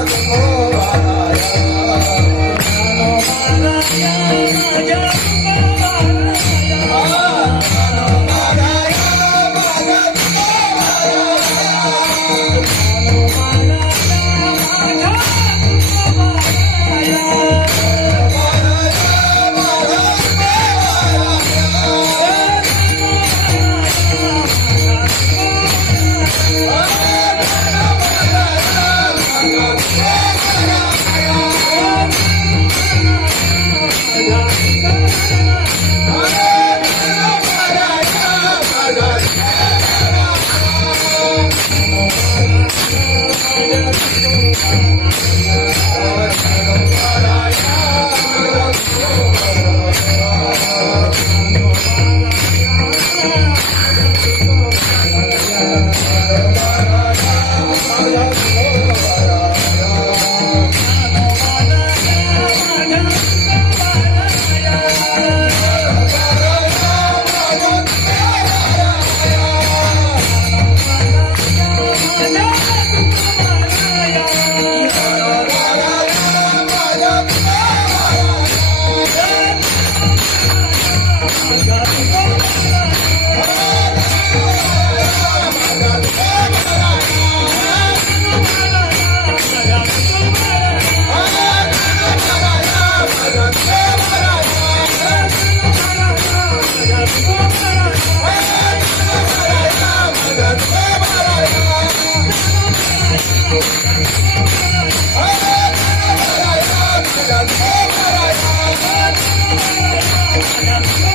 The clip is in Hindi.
rock and roll. Yeah.